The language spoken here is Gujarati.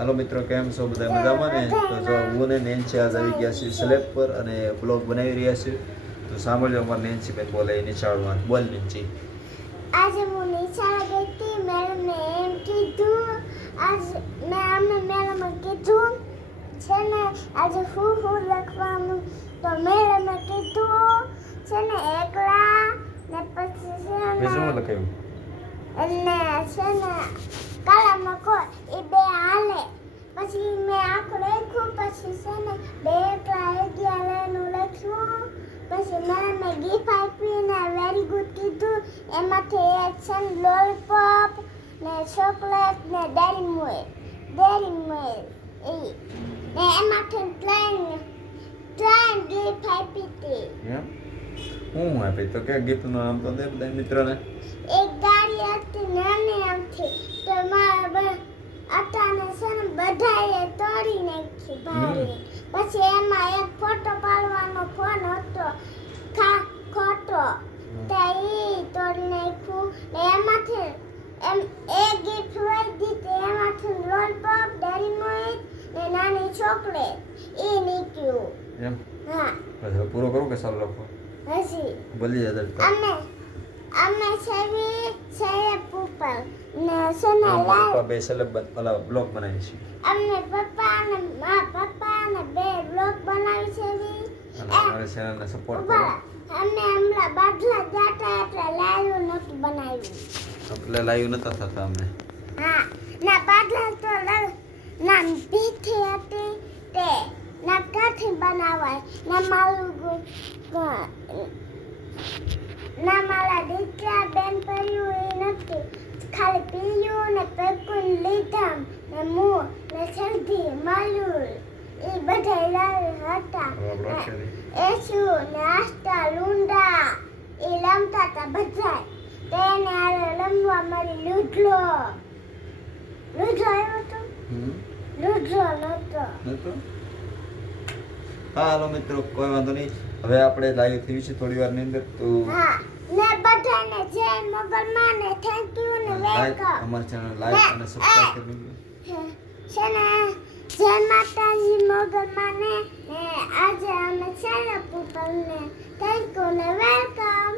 હાલો મિત્રો, કેમ છો બધા? મજામાં ને? તો જો હું ને નેન્સી આજ આવી ગયા છીએ સ્લેબ પર અને બ્લોગ બનાવી રહ્યા છીએ. તો સાંભળજો અમારે નેન્સી બેન બોલે નિશાળમાં. બોલ નેન્સી. આજે હું નિશાળે ગઈ હતી. મેડમે એમ કીધું, મેડમે કીધું છે ને આજે હું લખવાનું. તો મેડમે કીધું છે ને એકલા ને પછી છે શું ને લખાયું? અને છે ને કલમનો કોઈ એ બે હાલે. પછી મેં આખું લખ્યું. પછી છે ને બે એકલા ગયા લાઈનું લખ્યું. પછી મેડમે ગીફ આપી ને વેરી ગુડ કીધું. એમાંથી એક છે ને લોલીપોપ ને ચોકલેટ ને ડેરી મિલ્ક એ ને એમાંથી ત્રણ ગીફ આપી હતી. એમ હું આપી તો કે ગિફ્ટનું નામ તો દે બધા મિત્રોને. એક ગાડી હતી નાની આમથી. તો મારા અટાને છે ને બધાએ તોડી નાખી ભારી. પછી એમાં એક ફોટો પાડવાનો ફોન હતો ખોટો. તે ઈ તોડી નાખ્યું. ને એમાંથી એક ગિફ્ટ હોય દીધી. એમાંથી લોલીપોપ ડેરી મિલ્ક ને નાની ચોકલેટ એ નીકળ્યું. એમ હા બસ હવે પૂરો કરું કે સારું લખો? હજી બોલી જતા અમે છે ઉપર ને સોના લાલ પપ્પા બે સ્લેબ ઓલા બ્લોગ બનાવી છે. અમને પપ્પા ને બે બ્લોગ બનાવી છે વી. અને અમારી ચેનલને સપોર્ટ કરો. અમે હમણાં બાદલા જાતા એટલે લાયું નહોતું બનાવ્યું. એટલે લાઈવ નતા થતા અમને. હા ના બાદલા તો ના પીઠી હતી તે ના કાઠી બનાવાય ના મારા દીકરા બેન પડ્યું એ નથી. ખાલી પીયું ને પેકુન લીધા ને મું ને શરદી મયુર એ બધા લાવી હતા. એ શું નાસ્તા લૂંડા એ રમતા હતા બધા. તેને આરે રમવા મારી લૂડલો આવ્યો હતો. લૂડલો નહોતો. હા હાલો મિત્રો, કોઈ વાંધો નહીં. હવે આપણે લાઈવ થઈ છે થોડી વારની અંદર. તો હા ને બધાને જય મોગલમાં ને થેન્ક યુ ને વેલકમ. અમારી ચેનલ લાઈક અને સબસ્ક્રાઇબ કરી છે ને જય માતાજી મોગલમાં ને આજે અમે છે ને પૂપલને થેન્ક યુ ને વેલકમ.